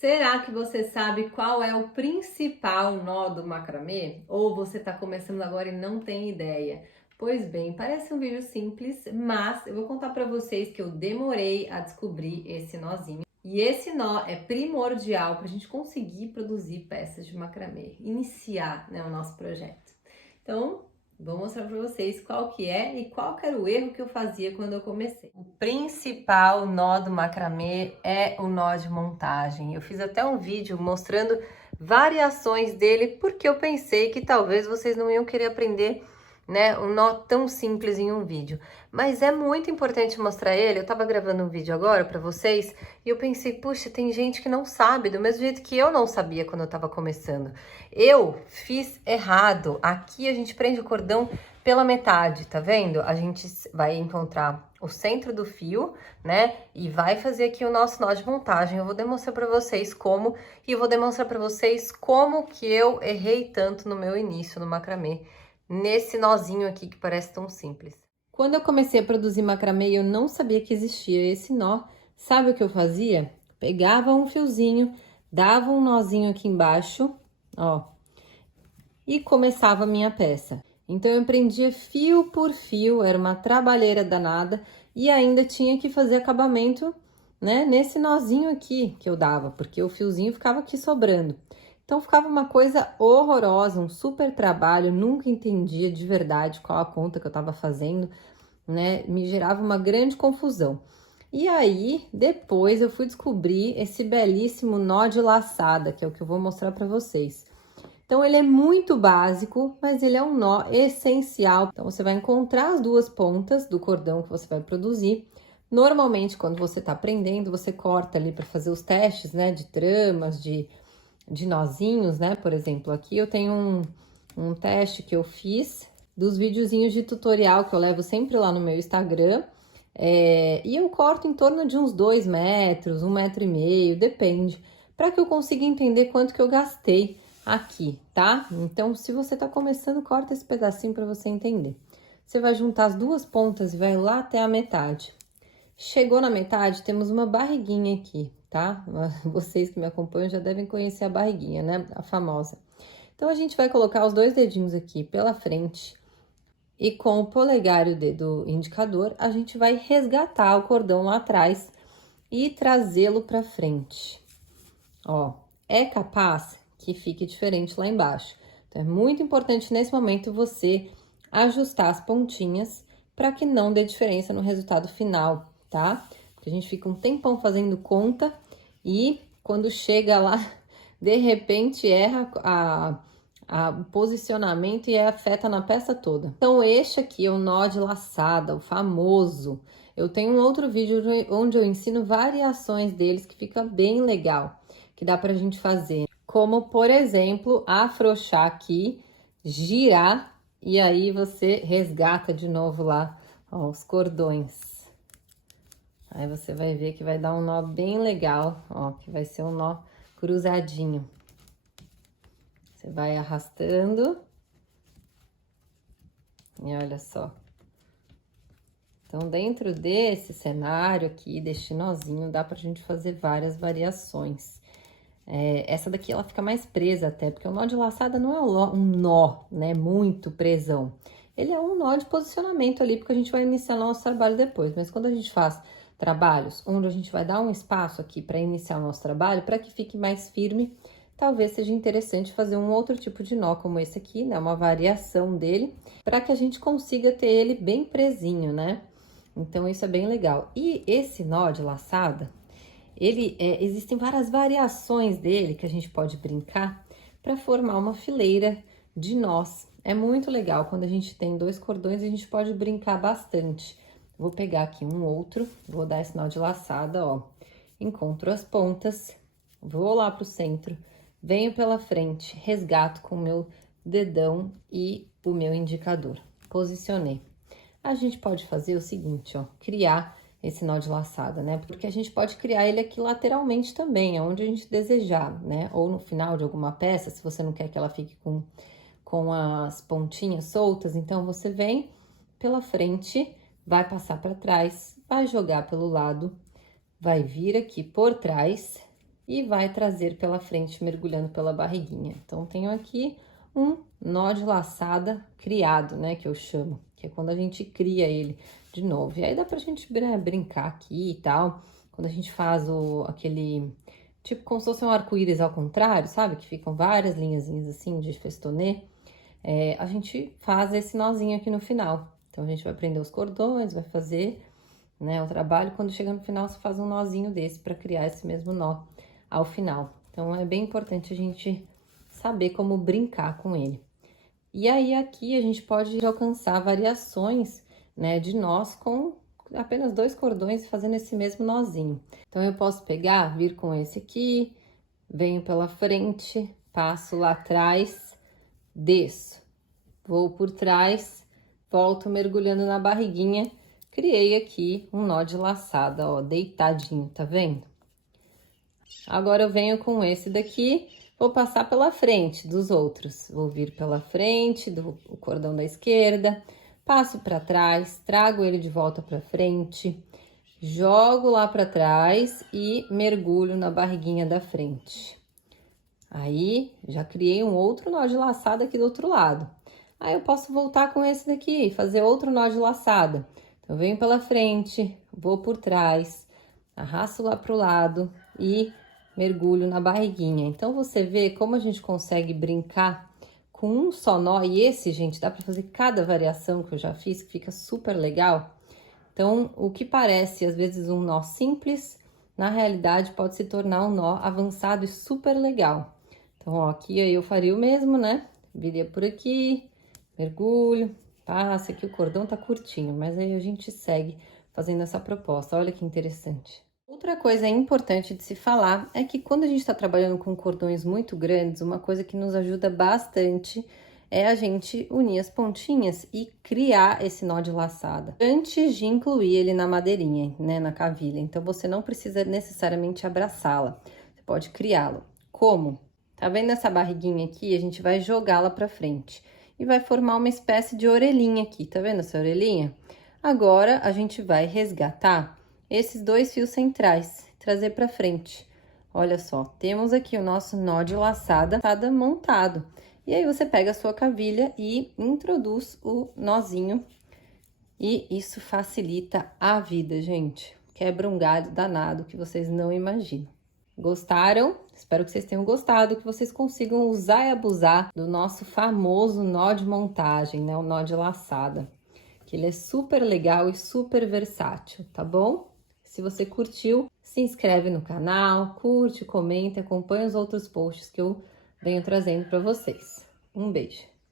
Será que você sabe qual é o principal nó do macramê? Ou você está começando agora e não tem ideia? Pois bem, parece um vídeo simples, mas eu vou contar para vocês que eu demorei a descobrir esse nozinho. E esse nó é primordial para a gente conseguir produzir peças de macramê, iniciar, né, o nosso projeto. Então, vou mostrar para vocês qual que é e qual que era o erro que eu fazia quando eu comecei. O principal nó do macramê é o nó de montagem. Eu fiz até um vídeo mostrando variações dele, porque eu pensei que talvez vocês não iam querer aprender, né, um nó tão simples em um vídeo. Mas é muito importante mostrar ele. Eu tava gravando um vídeo agora para vocês e eu pensei, puxa, tem gente que não sabe, do mesmo jeito que eu não sabia quando eu tava começando. Eu fiz errado. Aqui a gente prende o cordão pela metade, tá vendo? A gente vai encontrar o centro do fio, né? E vai fazer aqui o nosso nó de montagem. Eu vou demonstrar para vocês como, e eu vou demonstrar para vocês como que eu errei tanto no meu início no macramê, nesse nozinho aqui que parece tão simples. Quando eu comecei a produzir macramê, eu não sabia que existia esse nó. Sabe o que eu fazia? Pegava um fiozinho, dava um nozinho aqui embaixo, ó, e começava a minha peça. Então eu prendia fio por fio, era uma trabalheira danada e ainda tinha que fazer acabamento, né, nesse nozinho aqui que eu dava, porque o fiozinho ficava aqui sobrando. Então ficava uma coisa horrorosa, um super trabalho, nunca entendia de verdade qual a conta que eu tava fazendo, né? Me gerava uma grande confusão. E aí, depois eu fui descobrir esse belíssimo nó de laçada, que é o que eu vou mostrar para vocês. Então, ele é muito básico, mas ele é um nó essencial. Então, você vai encontrar as duas pontas do cordão que você vai produzir. Normalmente, quando você tá prendendo, você corta ali para fazer os testes, né? De tramas, de nozinhos, né? Por exemplo, aqui eu tenho um teste que eu fiz dos videozinhos de tutorial que eu levo sempre lá no meu Instagram. E eu corto em torno de uns 2 metros, 1,5 m, depende, para que eu consiga entender quanto que eu gastei aqui, tá? Então, se você tá começando, corta esse pedacinho para você entender. Você vai juntar as duas pontas e vai lá até a metade. Chegou na metade, temos uma barriguinha aqui, tá? Vocês que me acompanham já devem conhecer a barriguinha, né? A famosa. Então, a gente vai colocar os dois dedinhos aqui pela frente e com o polegar e o dedo indicador, a gente vai resgatar o cordão lá atrás e trazê-lo pra frente. Ó, é capaz que fique diferente lá embaixo. Então, é muito importante nesse momento você ajustar as pontinhas para que não dê diferença no resultado final, tá? Porque a gente fica um tempão fazendo conta e quando chega lá, de repente erra o posicionamento e afeta na peça toda. Então, este aqui é o nó de laçada, o famoso. Eu tenho um outro vídeo onde eu ensino variações deles que fica bem legal, que dá pra gente fazer. Como, por exemplo, afrouxar aqui, girar, e aí você resgata de novo lá, ó, os cordões. Aí você vai ver que vai dar um nó bem legal, ó, que vai ser um nó cruzadinho. Você vai arrastando. E olha só. Então, dentro desse cenário aqui, deste nozinho, dá pra gente fazer várias variações. Essa daqui, ela fica mais presa até, porque o nó de laçada não é um nó, né, muito presão. Ele é um nó de posicionamento ali, porque a gente vai iniciar o nosso trabalho depois. Mas quando a gente faz trabalhos onde a gente vai dar um espaço aqui para iniciar o nosso trabalho, para que fique mais firme, talvez seja interessante fazer um outro tipo de nó como esse aqui, né? Uma variação dele, para que a gente consiga ter ele bem presinho, né? Então, isso é bem legal. E esse nó de laçada, existem várias variações dele que a gente pode brincar para formar uma fileira de nós. É muito legal, quando a gente tem dois cordões, a gente pode brincar bastante. Vou pegar aqui um outro, vou dar esse nó de laçada, ó. Encontro as pontas, vou lá pro centro, venho pela frente, resgato com o meu dedão e o meu indicador. Posicionei. A gente pode fazer o seguinte, ó, criar esse nó de laçada, né? Porque a gente pode criar ele aqui lateralmente também, aonde a gente desejar, né? Ou no final de alguma peça, se você não quer que ela fique com as pontinhas soltas, então você vem pela frente, vai passar para trás, vai jogar pelo lado, vai vir aqui por trás e vai trazer pela frente, mergulhando pela barriguinha. Então, tenho aqui um nó de laçada criado, né, que eu chamo, que é quando a gente cria ele de novo. E aí dá pra gente brincar aqui e tal, quando a gente faz aquele, tipo como se fosse um arco-íris ao contrário, sabe? Que ficam várias linhazinhas assim de festonê. A gente faz esse nozinho aqui no final. Então, a gente vai prender os cordões, vai fazer, né, o trabalho. Quando chega no final, você faz um nozinho desse para criar esse mesmo nó ao final. Então, é bem importante a gente saber como brincar com ele. E aí, aqui a gente pode alcançar variações, né, de nós com apenas 2 cordões fazendo esse mesmo nozinho. Então, eu posso pegar, vir com esse aqui, venho pela frente, passo lá atrás, desço, vou por trás, volto mergulhando na barriguinha, criei aqui um nó de laçada, ó, deitadinho, tá vendo? Agora eu venho com esse daqui, vou passar pela frente dos outros, vou vir pela frente do cordão da esquerda, passo para trás, trago ele de volta para frente, jogo lá para trás e mergulho na barriguinha da frente. Aí, já criei um outro nó de laçada aqui do outro lado. Aí, eu posso voltar com esse daqui e fazer outro nó de laçada. Então, eu venho pela frente, vou por trás, arrasto lá pro lado e mergulho na barriguinha. Então, você vê como a gente consegue brincar com um só nó. E esse, gente, dá pra fazer cada variação que eu já fiz, que fica super legal. Então, o que parece, às vezes, um nó simples, na realidade, pode se tornar um nó avançado e super legal. Então, ó, aqui aí eu faria o mesmo, né? Viria por aqui, mergulho, passa aqui, o cordão tá curtinho, mas aí a gente segue fazendo essa proposta. Olha que interessante. Outra coisa importante de se falar é que quando a gente está trabalhando com cordões muito grandes, uma coisa que nos ajuda bastante é a gente unir as pontinhas e criar esse nó de laçada antes de incluir ele na madeirinha, né, na cavilha. Então, você não precisa necessariamente abraçá-la, você pode criá-lo. Como? Tá vendo essa barriguinha aqui? A gente vai jogá-la para frente e vai formar uma espécie de orelhinha aqui, tá vendo essa orelhinha? Agora, a gente vai resgatar esses 2 fios centrais, trazer para frente. Olha só, temos aqui o nosso nó de laçada montado. E aí, você pega a sua cavilha e introduz o nozinho. E isso facilita a vida, gente. Quebra um galho danado que vocês não imaginam. Gostaram? Espero que vocês tenham gostado, que vocês consigam usar e abusar do nosso famoso nó de montagem, né? O nó de laçada. Que ele é super legal e super versátil, tá bom? Se você curtiu, se inscreve no canal, curte, comenta, acompanha os outros posts que eu venho trazendo para vocês. Um beijo!